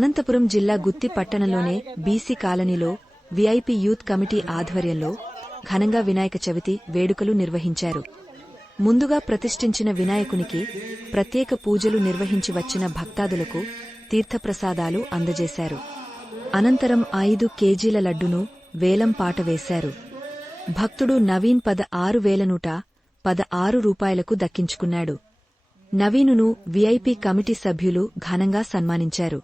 అనంతపురం జిల్లా గుత్తి పట్టణంలోనే బీసీ కాలనీలో VIP youth committee ఆధ్వర్యంలో ఘనంగా వినాయక చవితి వేడుకలు నిర్వహించారు. ముందుగా ప్రతిష్ఠించిన వినాయకునికి ప్రత్యేక పూజలు నిర్వహించి వచ్చిన భక్తాదులకు తీర్థప్రసాదాలు అందజేశారు. అనంతరం 5 కేజీల లడ్డును వేలం పాట వేశారు. భక్తుడు నవీన్ 16,116 రూపాయలకు దక్కించుకున్నాడు. నవీనును వీఐపీ కమిటీ సభ్యులు ఘనంగా సన్మానించారు.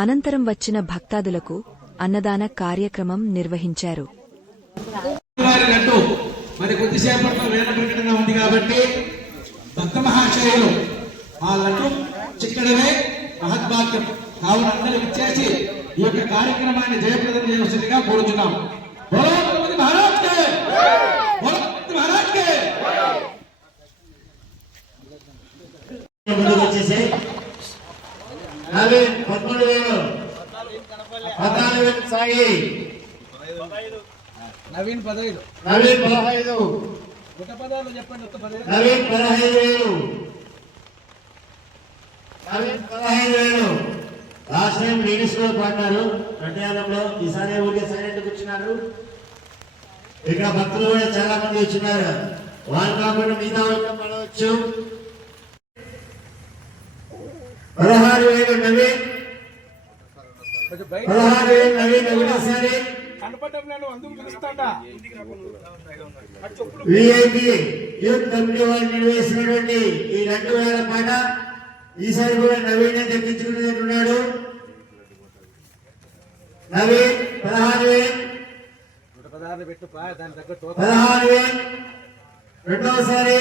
అనంతరం వచ్చిన భక్తాదులకు అన్నదాన కార్యక్రమం నిర్వహించారు. మరి కొద్దిసేపట్లో వేల ప్రకటన ఉంది కాబట్టి భక్త మహాశయులు ఆ లడ్డు చిక్కడమే మహద్భాగ్యం. కావున అందరూ ఇచ్చేసి ఈ యొక్క కార్యక్రమాన్ని జయప్రదం చేయవలసిందిగా కోరుచున్నాం. నవీన్ 15 లాస్ట్ టైం లేడీస్ కూడా పాడినారు రంటయాలంలో. ఈసారి ఊరికే సైలెంట్ కూర్చున్నారు. ఇక్కడ భక్తులు కూడా చాలా మంది వచ్చినారు. వాళ్ళు కాకుండా మిగతా వాళ్ళు పడవచ్చు. 16,000 నవీన్, 16,000 నవీన్ ఒకటేసారి. వీఐపీ యూత్ కమిటీ వాళ్ళు నిర్వహిస్తున్నటువంటి ఈ 2,000 పాట ఈసారి కూడా నవీన్ దక్కించుకునేట్టున్నాడు. నవీన్ 16,000 రెండోసారి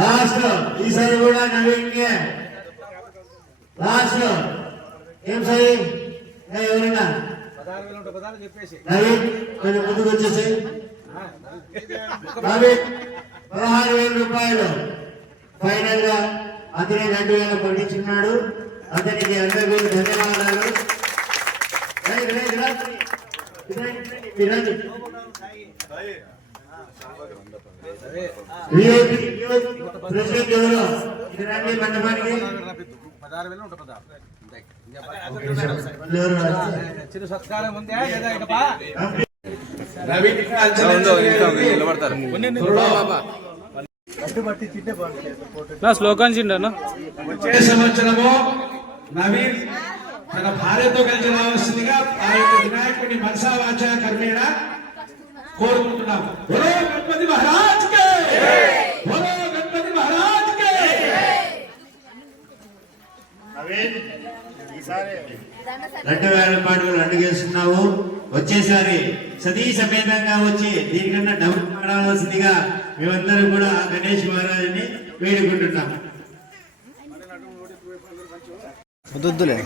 లాస్ట్. ఈసారి కూడా నవీన్ కే లాస్ట్. ఏం సార్ ఎవరైనా నవీన్ కొంచెం ముందుకు వచ్చేసి నవీన్ 16,000 రూపాయలు ఫైనల్ గా అతనే 2,000 పండించుకున్నాడు. అతనికి అందరికీ ధన్యవాదాలు. ప్రెసిడెంట్ ఎవరు రండి మండపానికి. చిరు సత్కారం ఉందా లేదా? వచ్చే సంవత్సరము నవీన్ తన భార్యతో కలిసి రావాల్సిందిగా ఆ యొక్క వినాయకుడిని మనసా వాచా కర్మేణ కోరుకుంటున్నాము. బోలో గణపతి మహారాజ్ కే, బోలో గణపతి మహారాజ్ కే. నవీన్ ఈసారి 2,000 పాటలు అడుగేస్తున్నావు. వచ్చేసారి సతీ సమేతంగా వచ్చి దీనికన్నా డబ్బు పడాల్సిందిగా మేమందరం కూడా గణేష్ మహారాజుని వేడుకుంటున్నాము. వద్దులే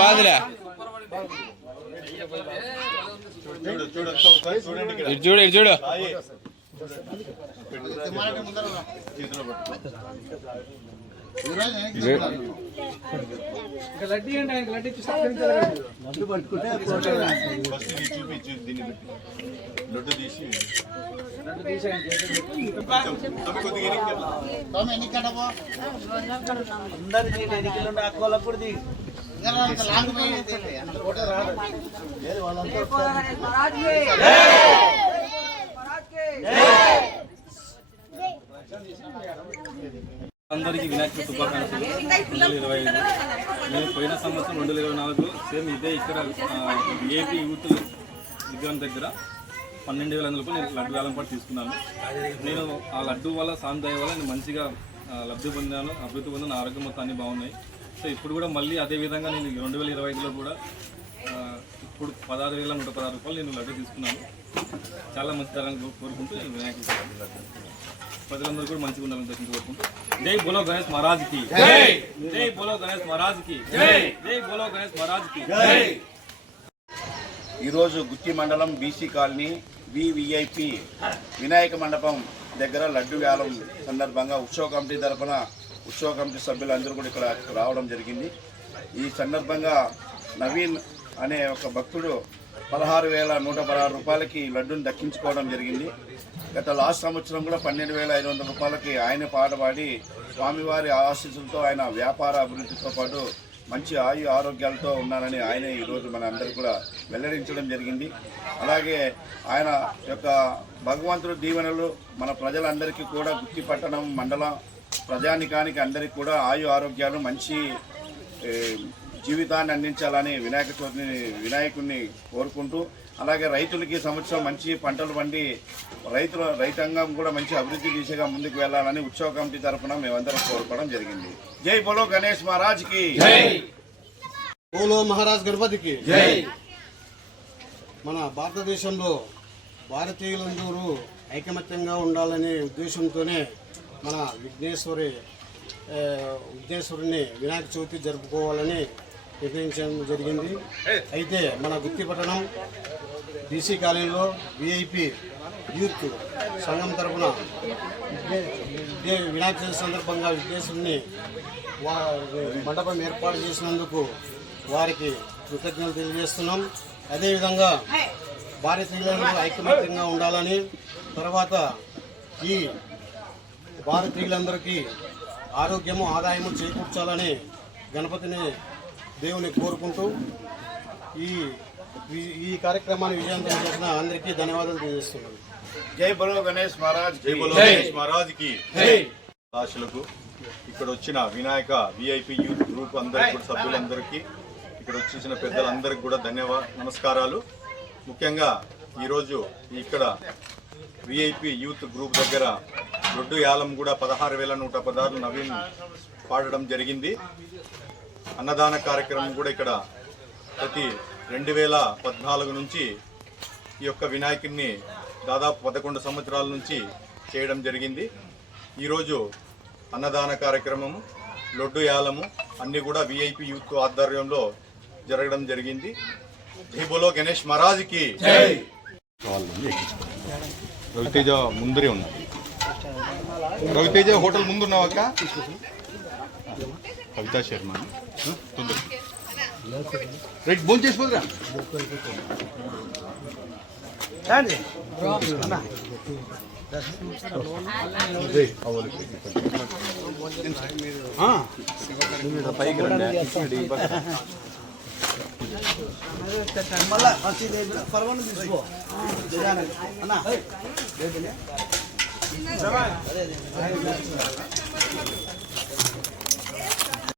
బాధలే చూడు చూడు లడ్డీ అండి ఆయన లడ్డీ మందు పట్టుకుంటే లడ్డు తీసి అందరికి ఎన్నికలు అక్కలకు అందరికీ వినాయక శుభాకాంక్షలు. 2025 నేను పోయిన సంవత్సరం 2024 సేమ్ ఇదే ఇక్కడ ఏపీ యూత్ విగ్రహం దగ్గర 12,000 రూపాయలు నేను లడ్డు వేలం పాటు తీసుకున్నాను. నేను ఆ లడ్డు వల్ల సాందయ వల్ల నేను మంచిగా లబ్ధి పొందాను, అభివృద్ధి పొందాను. నా ఆరోగ్యం మొత్తం అన్నీ బాగున్నాయి. సో ఇప్పుడు కూడా మళ్ళీ అదేవిధంగా నేను 2025లో కూడా ఇప్పుడు 16,116 రూపాయలు నేను లడ్డు తీసుకున్నాను. చాలా మంచి ధరని కోరుకుంటూ నేను వినాయక ప్రజలందరూ కూడా మంచిగా ఉండాలని కోరుకుంటూ జై బోలో గణేష్ మహారాజ్ కి జై, జై బోలో గణేష్ మహారాజ్ కి జై, జై బోలో గణేష్ మహారాజ్ కి జై. ఈరోజు గుత్తి మండలం బీసీ కాలనీ వివిఐపి వినాయక మండపం దగ్గర లడ్డు వేలం సందర్భంగా ఉత్సవ కమిటీ తరఫున ఉత్సవ కమిటీ సభ్యులందరూ కూడా ఇక్కడ రావడం జరిగింది. ఈ సందర్భంగా నవీన్ అనే ఒక భక్తుడు 16,116 రూపాయలకి ఈ లడ్డూని దక్కించుకోవడం జరిగింది. గత లాస్ట్ సంవత్సరం కూడా 12,500 రూపాయలకి ఆయన పాట పాడి స్వామివారి ఆశీస్సులతో ఆయన వ్యాపార అభివృద్ధితో పాటు మంచి ఆరోగ్యాలతో ఉన్నారని ఆయన ఈరోజు మన అందరికీ కూడా వెల్లడించడం జరిగింది. అలాగే ఆయన యొక్క భగవంతుడి దీవెనలు మన ప్రజలందరికీ కూడా గుత్తి పట్టణం మండలం ప్రజానికానికి అందరికీ కూడా ఆరోగ్యాలు మంచి జీవితాన్ని అందించాలని వినాయకుడిని కోరుకుంటూ, అలాగే రైతులకి సంవత్సరం మంచి పంటలు పండి రైతాంగం కూడా మంచి అభివృద్ధి దిశగా ముందుకు వెళ్లాలని ఉత్సవ కమిటీ తరఫున మేమందరం కోరుకోవడం జరిగింది. జై బోలో గణేష్ మహారాజ్ కి జై. బోలో మహారాజ్ గణపతికి జై. మన భారతదేశంలో భారతీయులందరూ ఐకమత్యంగా ఉండాలనే ఉద్దేశంతోనే మన విఘ్నేశ్వరుని వినాయక చవితి జరుపుకోవాలని నిర్ణయించడం జరిగింది. అయితే మన గుత్తిపట్టణం బీసీ కాలనీలో విఐపి యూత్ సంఘం తరఫున వినాయక చవితి సందర్భంగా విఘ్నేశ్వరుని మండపం ఏర్పాటు చేసినందుకు వారికి కృతజ్ఞతలు తెలియజేస్తున్నాం. అదేవిధంగా భారతీయులందరూ ఐకమత్యంగా ఉండాలని, తర్వాత ఈ భారతీయులందరికీ ఆరోగ్యము ఆదాయము చేకూర్చాలని గణపతిని దేవుని కోరుకుంటూ ఈ కార్యక్రమాన్ని విజయవంతం చేసిన అందరికీ ధన్యవాదాలు తెలియజేస్తున్నాను. జై బోలో గణేష్ మహారాజ్ జై బోలో గణేష్ మహారాజ్ కి దాసులకు ఇక్కడ వచ్చిన వినాయక విఐపి యూత్ గ్రూప్ అందరికీ సభ్యులందరికీ ఇక్కడ వచ్చేసిన పెద్దలందరికీ కూడా నమస్కారాలు. ముఖ్యంగా ఈరోజు ఇక్కడ విఐపి యూత్ గ్రూప్ దగ్గర లడ్డు యాలం కూడా 16,116 నవీన్ పాడడం జరిగింది. అన్నదాన కార్యక్రమం కూడా ఇక్కడ ప్రతి 2014 నుంచి ఈ యొక్క వినాయకుడిని దాదాపు 11 సంవత్సరాల నుంచి చేయడం జరిగింది. ఈరోజు అన్నదాన కార్యక్రమము, లడ్డు యాలము అన్నీ కూడా విఐపి యూత్ ఆధ్వర్యంలో జరగడం జరిగింది. జై బోలో గణేష్ మహారాజ్కి జై. రవితేజ ముందరే ఉన్నా. రవితేజ హోటల్ ముందున్నావాక కవితా శర్మ తొందర రైట్ భోజనం చేసిపోదురా. పైకి రండి.